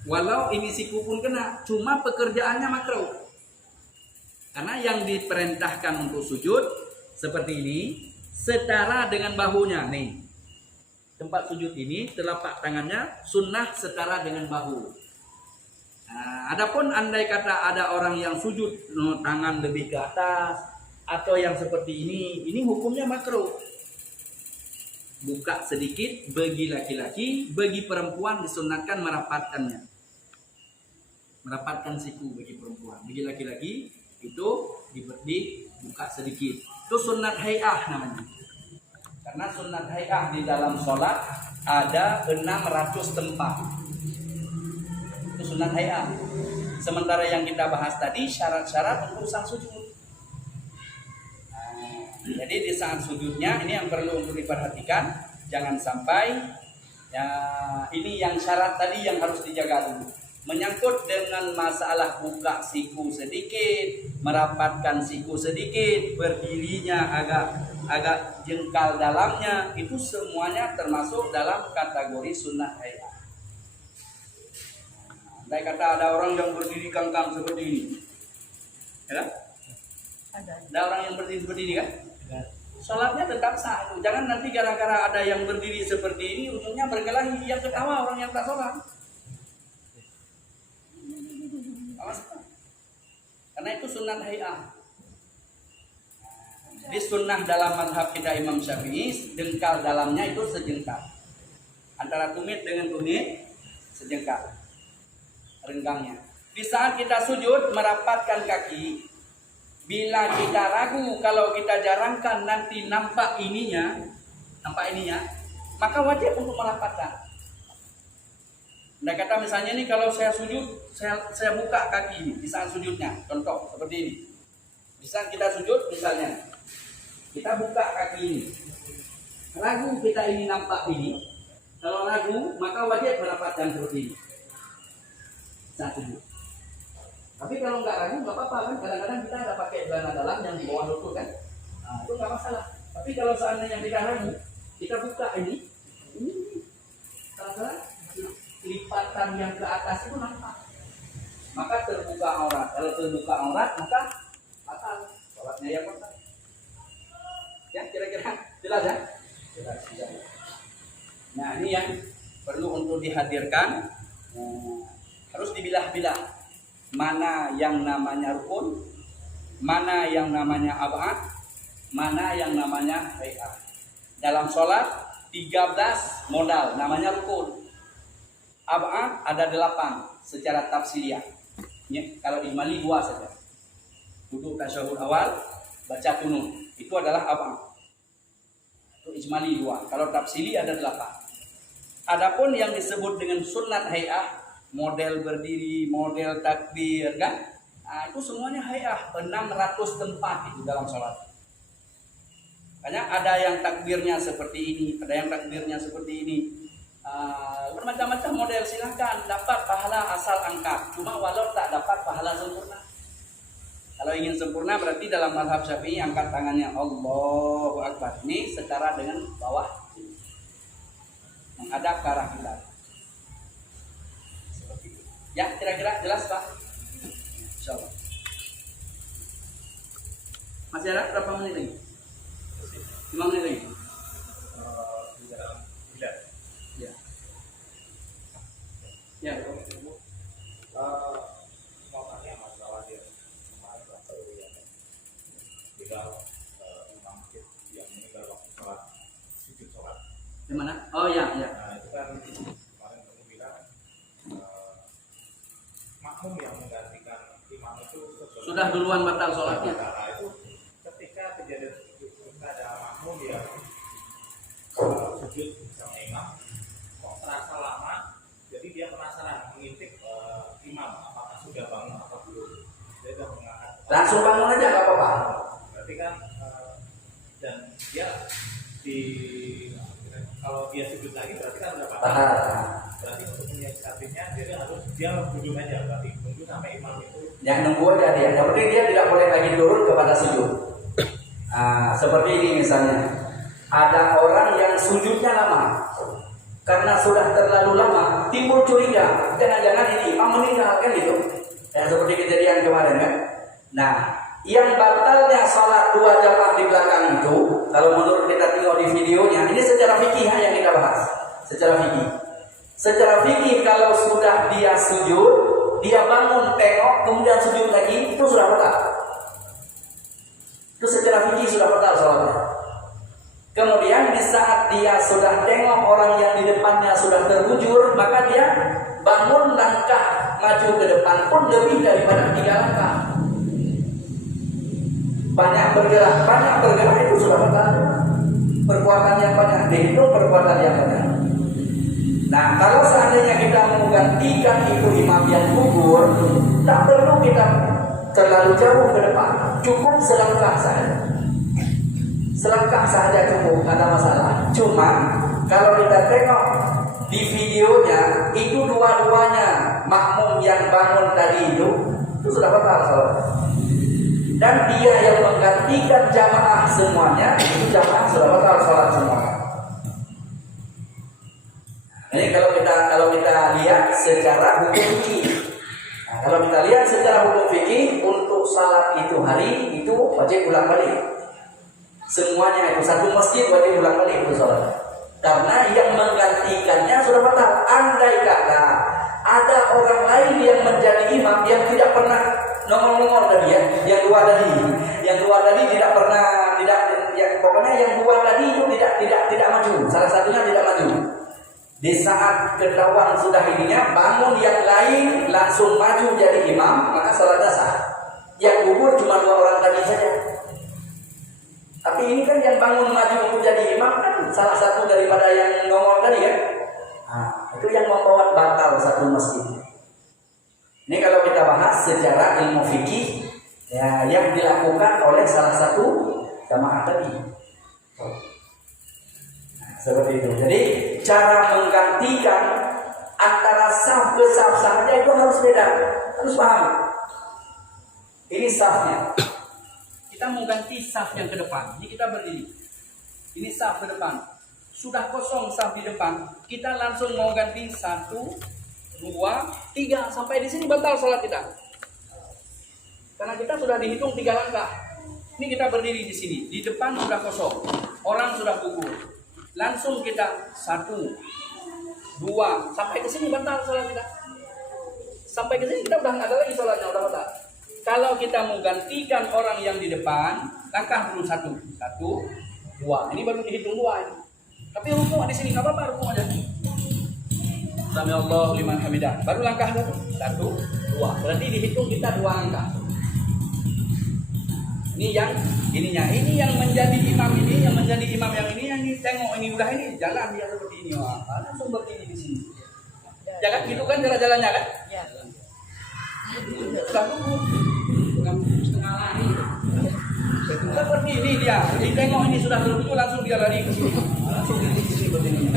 Walau ini siku pun kena, cuma pekerjaannya makruh. Karena yang diperintahkan untuk sujud seperti ini, setara dengan bahunya. Nih, tempat sujud ini, telapak tangannya sunnah setara dengan bahu. Nah, adapun andai kata ada orang yang sujud tangan lebih ke atas atau yang seperti ini hukumnya makruh. Buka sedikit bagi laki-laki, bagi perempuan disunatkan merapatkannya. Merapatkan siku bagi perempuan. Bagi laki-laki itu dibuka sedikit. Itu sunnat hay'ah namanya. Karena sunnat hay'ah di dalam sholat ada 600 tempat. Itu sunnat hay'ah. Sementara yang kita bahas tadi syarat-syarat untuk sang sujud. Jadi di saat sujudnya ini yang perlu untuk diperhatikan, jangan sampai ya ini yang syarat tadi yang harus dijaga dulu. Menyangkut dengan masalah buka siku sedikit, merapatkan siku sedikit, berdirinya agak jengkal dalamnya, itu semuanya termasuk dalam kategori sunnah hay'ah. Andai kata ada orang yang berdiri kangkang seperti ini, ya? Ada orang yang berdiri seperti ini kan? Sholatnya tetap sah. Jangan nanti gara-gara ada yang berdiri seperti ini ujungnya berkelahi, yang ketawa orang yang tak sholat. Karena itu sunnah hay'ah. Di sunnah dalam mazhab kita Imam Syafi'i, jengkal dalamnya itu sejengkal. Antara tumit dengan tumit sejengkal renggangnya. Di saat kita sujud merapatkan kaki, bila kita ragu kalau kita jarangkan nanti nampak ininya, maka wajib untuk merapatkan. Nah kata misalnya nih kalau saya sujud, saya buka kaki ini di saat sujudnya, contoh seperti ini. Di saat kita sujud misalnya, kita buka kaki ini. Ragu kita ini nampak ini, kalau ragu maka wajib merapatkan seperti ini saat sujud. Tapi kalau nggak ragu nggak apa-apa kan, kadang-kadang kita ada pakai celana dalam yang di bawah lutut kan, nah, itu nggak masalah. Tapi kalau seandainya kita ragu, kita buka ini salah lipatan yang ke atas itu nampak, maka terbuka aurat. Kalau terbuka aurat maka batal sholatnya yang batal. Ya kira-kira jelas ya? Jelas. Nah ini yang perlu untuk dihadirkan. Harus dibilah-bilah mana yang namanya rukun, mana yang namanya ab'ad, mana yang namanya hay'ah. Dalam sholat 13 modal namanya rukun. Ab'ad ada 8 secara tafsiriyah. Ya, kalau ijmali 2 saja. Duduk tasyahud awal, baca kunut. Itu adalah ab'ad. Itu ijmali 2. Kalau tafsiri ada 8. Adapun yang disebut dengan sunnat hay'ah, model berdiri, model takbir kan? Nah, itu semuanya hayah 600 tempat itu dalam sholat. Makanya ada yang takbirnya seperti ini, ada yang takbirnya seperti ini. Bermacam-macam model, silahkan dapat pahala asal angkat. Cuma walau tak dapat pahala sempurna. Kalau ingin sempurna berarti dalam mazhab Syafi'i angkat tangannya Allahu Akbar. Ini secara dengan bawah menghadap ke arah kiblat. Seperti itu. Ya, kira-kira jelas Pak? Insyaallah. Masih ada berapa menit lagi? 5 menit lagi. Ya. Ya. Mau tanya masalah dia kemarin atau yang tinggal imam masjid yang meninggal waktu sholat sujud sholat. Di mana? Oh ya, ya. Nah itu kan kemarin kamu bilang makmum yang menggantikan imam itu Sudah duluan batal sholatnya. Nah itu ketika kejadian itu ada makmum yang sujud sama imam kok terasa lama, jadi dia penasaran mengintip imam apakah sudah bangun atau belum. Dia sudah mengangkat Langsung bangun aja nggak apa-apa. berarti kan dan dia di kalau dia sujud lagi berarti kan udah batal. Berarti untuk menyiasatinya dia duduk aja, berarti tunggu sampai imam itu. Yang nunggu aja dia. Yang penting dia tidak boleh lagi turun kepada sujud. Seperti ini misalnya, ada orang yang sujudnya lama. Karena sudah terlalu lama, timbul curiga, jangan-jangan ini imam meninggal kan gitu. Ya, seperti kejadian kemarin kan. Nah, yang batalnya sholat 2 jamaah di belakang itu, kalau menurut kita tengok di videonya, ini secara fikih yang kita bahas. Secara fikih. Secara fikih kalau sudah dia sujud, dia bangun tengok, kemudian sujud lagi, itu sudah batal. Itu secara fikih sudah batal sholatnya. Kemudian di saat dia sudah tengok orang yang di depannya sudah terbujur, maka dia bangun langkah maju ke depan pun lebih daripada 3 langkah. Banyak bergerak itu sudah batal. Perbuatan yang banyak dihitung perbuatan yang banyak. Nah, kalau seandainya kita mau gantikan itu imam yang gugur, tak perlu kita terlalu jauh ke depan, cukup selangkah saja. Selangkah saja cukup, nggak ada masalah. Cuma kalau kita tengok di videonya itu dua-duanya makmum yang bangun tadi itu sudah batal sholat. Dan dia yang menggantikan jamaah semuanya itu jamaah sudah batal sholat semua. Ini kalau kita lihat secara hukum fikih. Nah, kalau kita lihat secara hukum fikih untuk salat itu hari itu wajib ulang balik. Semuanya itu satu masjid wajib ulang balik itu sholat. Karena yang menggantikannya sudah batal. Andai kata ada orang lain yang menjadi imam yang tidak pernah nongol tadi ya, yang dua tadi tidak pernah pokoknya yang dua tadi itu tidak maju. Salah satunya tidak maju. Di saat ketahuan sudah ininya, bangun yang lain langsung maju jadi imam, maka sholatnya sah. Yang gugur cuma 2 orang tadi saja. Tapi ini kan yang bangun maju untuk jadi imam kan salah satu daripada yang ngomong tadi kan. Itu yang membawa batal satu masjid. Ini kalau kita bahas secara ilmu fikih ya, yang dilakukan oleh salah satu jamaah tadi. Seperti itu. Jadi cara menggantikan antara saf ke saf saja itu harus beda. Harus paham. Ini safnya. Kita mau ganti saf yang ke depan. Ini kita berdiri. Ini saf ke depan. Sudah kosong saf di depan. Kita langsung mau ganti 1, 2, 3. Sampai di sini batal sholat kita. Karena kita sudah dihitung 3 langkah. Ini kita berdiri di sini. Di depan sudah kosong. Orang sudah gugur. Langsung kita 1, 2. Sampai ke sini batal sholat kita. Sampai ke sini kita udah nggak ada lagi sholatnya. Udah batal. Kalau kita mau gantikan orang yang di depan, langkah dulu 1, 2. Ini baru dihitung 2 ini. Tapi rukuk di sini nggak apa-apa, rukuk aja. Sami Allah liman hamidah. Baru langkah 1, 2. Berarti dihitung kita 2 langkah. Ini yang ininya, ini yang menjadi imam ini, yang menjadi imam yang ini tengok ini udah ini jalan dia seperti ini. Wah, langsung berdiri di sini. Jangan gitu kan cara jalannya kan? Ya. Sudah gugur. Seperti ini dia. Dia tengok ini sudah tertuju langsung dia lari ke sini. Langsung di sini begini.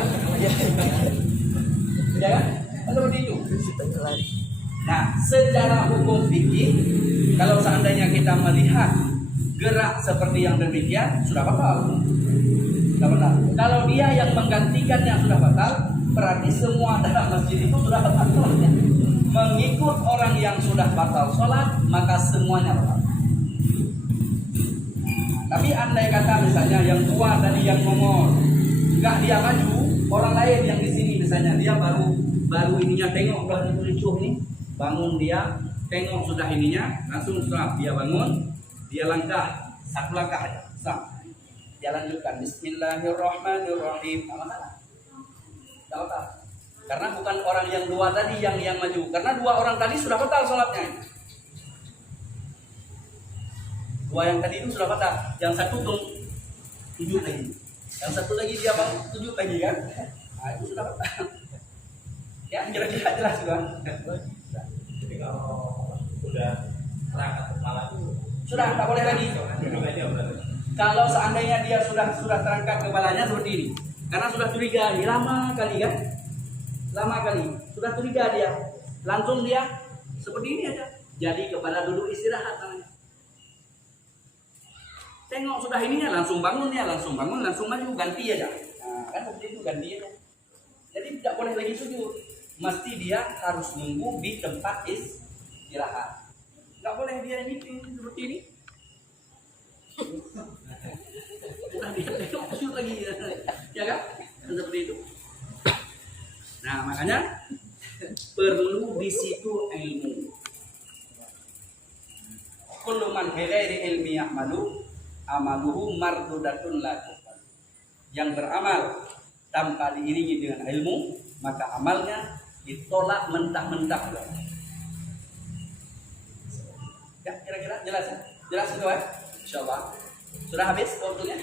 Ya kan? Seperti itu. Nah, secara hukum fikih, kalau seandainya kita melihat gerak seperti yang demikian, sudah batal. Sudah batal. Kalau dia yang menggantikannya sudah batal, berarti semua dalam masjid itu sudah batal sholatnya. Mengikut orang yang sudah batal sholat, maka semuanya batal. Tapi andai kata misalnya yang tua tadi yang ngomong, enggak dia maju, orang lain yang di sini misalnya dia baru ininya tengok udah ricuh nih, bangun dia tengok sudah ininya, langsung setelah dia bangun, dia langkah satu langkah aja, dia lanjutkan Bismillahirrahmanirrahim. Tidak batal. Karena bukan orang yang dua tadi yang maju, karena dua orang tadi sudah batal sholatnya. Dua yang tadi itu sudah batal, yang satu tujuh lagi, yang satu lagi dia bangun tujuh lagi kan, nah, itu sudah batal. Ya kira-kira jelas kan? Jadi kalau udah terangkat kepala itu sudah tak boleh lagi. duduk aja berarti. Kalau seandainya dia sudah terangkat kepalanya seperti ini, karena sudah curiga ini lama kali kan, lama kali sudah curiga dia, langsung dia seperti ini aja. Jadi kepada duduk istirahat namanya. Tengok sudah ininya langsung bangun, langsung maju ganti aja. Nah, kan seperti itu ganti aja. Jadi tidak boleh lagi sujud. Mesti dia harus nunggu di tempat istirahat. Nggak boleh dia ini seperti ini. Sudah dia tengok sujud lagi, ya kan? Dan seperti itu. Nah makanya perlu di situ ilmu. Kullu man ghairi ilmi ya'malu amaluhu mardudatun la tuqbal. Yang beramal tanpa diiringi dengan ilmu, maka amalnya ditolak mentah-mentah. Ya, kira-kira jelas ya? Jelas itu ya? Insyaallah. Sudah habis waktunya?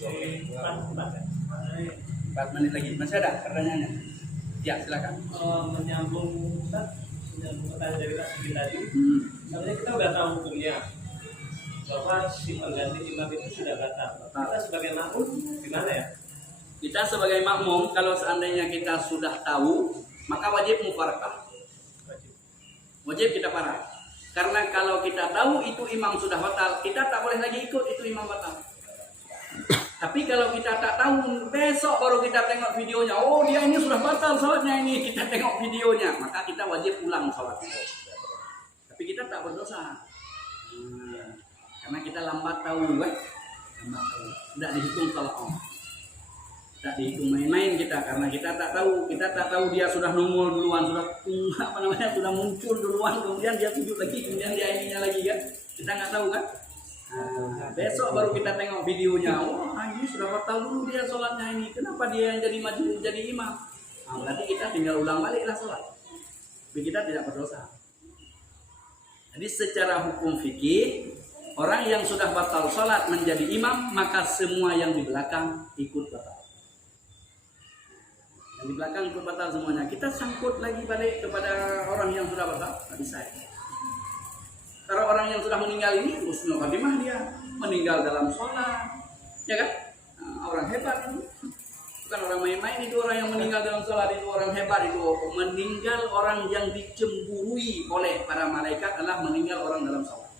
4 menit lagi. Masih ada pertanyaannya? Ya, silakan. Menyambung pertanyaan dari Mas tadi. Sebenarnya kita udah tahu hukumnya bahwa si pengganti imam itu sudah batal. Kita sebagai makmum gimana ya? Kita sebagai makmum kalau seandainya kita sudah tahu, maka wajib mufarakah. Wajib kita parah. Karena kalau kita tahu itu imam sudah batal, kita tak boleh lagi ikut itu imam batal. Tapi kalau kita tak tahu, besok baru kita tengok videonya, oh dia ini sudah batal sholatnya ini, kita tengok videonya, maka kita wajib ulang sholat itu. Tapi kita tak berdosa. Karena kita lambat tahu kan? Lambat tahu. Tidak dihitung sholat tidak dihitung main-main kita, karena kita tak tahu dia sudah nongol duluan, sudah muncul duluan, kemudian dia sujud lagi, kemudian dia ininya lagi kan? Kita nggak tahu kan? Nah, besok baru kita tengok videonya. Oh, ini sudah batal dulu dia sholatnya ini. Kenapa dia yang jadi maju jadi imam? Nah, berarti kita tinggal ulang baliklah sholat. Tapi kita tidak berdosa. Jadi secara hukum fikih, orang yang sudah batal sholat menjadi imam, maka semua yang di belakang ikut batal. Yang di belakang ikut batal semuanya. Kita sangkut lagi balik kepada orang yang sudah batal, tak bisa. Karena orang yang sudah meninggal ini husnul khatimah, dia meninggal dalam sholat, ya kan? Nah, orang hebat itu, bukan orang main-main itu orang yang meninggal dalam sholat itu orang hebat itu. Meninggal orang yang dicemburui oleh para malaikat adalah meninggal orang dalam sholat.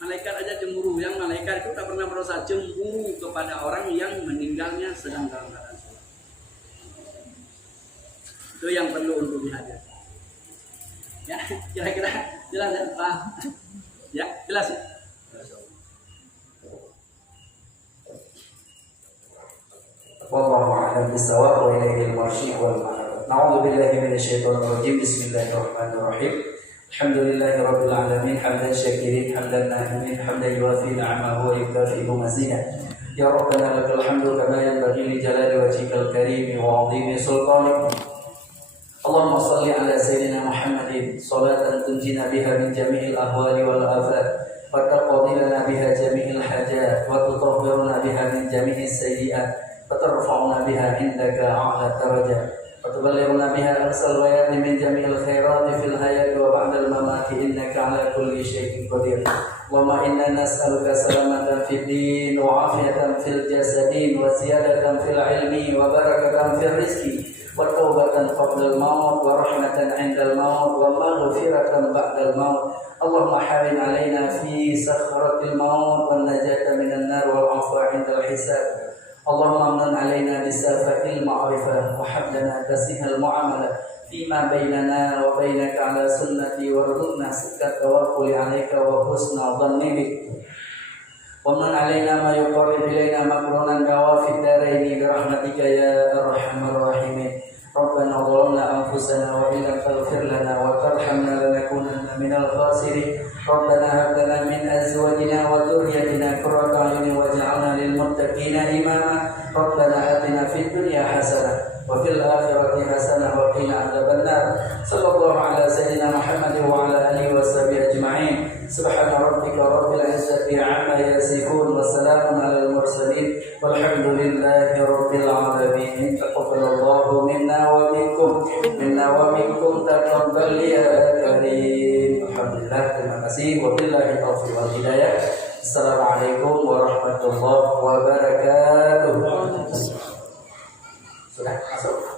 Malaikat aja cemburu, yang malaikat itu tak pernah berusaha cemburu kepada orang yang meninggalnya sedang dalam keadaan sholat. Itu yang perlu untuk dihajar. Ya, kira-kira jelas ya, Pak? Ya, jelas ya? Wallahu a'lam bishawab wa ilaihi al-marji' wal ma'ab. Na'udzu billahi minasy syaithanir rajim. Bismillahirrahmanirrahim. Alhamdulillahi rabbil alamin, hamdan syakirin, hamdan na'imin, hamdan yuwafi ni'amahu wa yukafi'u mazidah. Ya Rabbana lakal hamdu kama yanbaghi li jalali wajhikal karim wa 'azimi sultanik. Allahumma salli ala sayyidina Muhammadin salatan tunjina biha min jami'il ahwali wal afat wa taqdi lana biha jami'il hajat wa tutahhiruna biha min jami'is sayyi'at wa tarfa'una biha indaka a'la darajat وتبلغنا بها أقصى الغايات من جميع الخيرات في الحياة وبعد الممات إنك على كل شيء قدير. اللهم إنا نسألك سلامة في الدين وعافية في الجسد وزيادة في العلم وبركة في الرزق وتوبة قبل الموت ورحمة عند الموت ومغفرة بعد الموت. اللهم حرم علينا في سخرة الموت والنجاة من النار والعفو عند الحساب. اللهم امن علينا بسافة المعرفة وهب لنا تسهيل المعاملة فيما بيننا وبينك على سنتي وارزقنا صدق التوكل عليك وحسن الظن بك. ومن علينا ما يقرب إلينا مكرونا في الدارين برحمتك يا أرحم الراحمين. ربنا ظلمنا أنفسنا وإن لم تغفر لنا وترحمنا لنكونن من الخاسرين. ربنا هب لنا من أزواجنا وذريتنا قرة أعين واجعلنا للمتقين إماما. ربنا آتنا في الدنيا حسنة وفي الآخرة حسنة وقنا عذاب النار. صلى الله على سيدنا محمد وعلى آله وصحبه أجمعين. سبحان ربك رب العزة عما يصفون وسلام على المرسلين والحمد لله رب العالمين. تقبل الله منا ومنكم تقبل يا كريم. Alhamdulillah, terima kasih. Wabillahi taufiq wal hidayah. Assalamualaikum warahmatullahi wabarakatuh. Sudah masuk.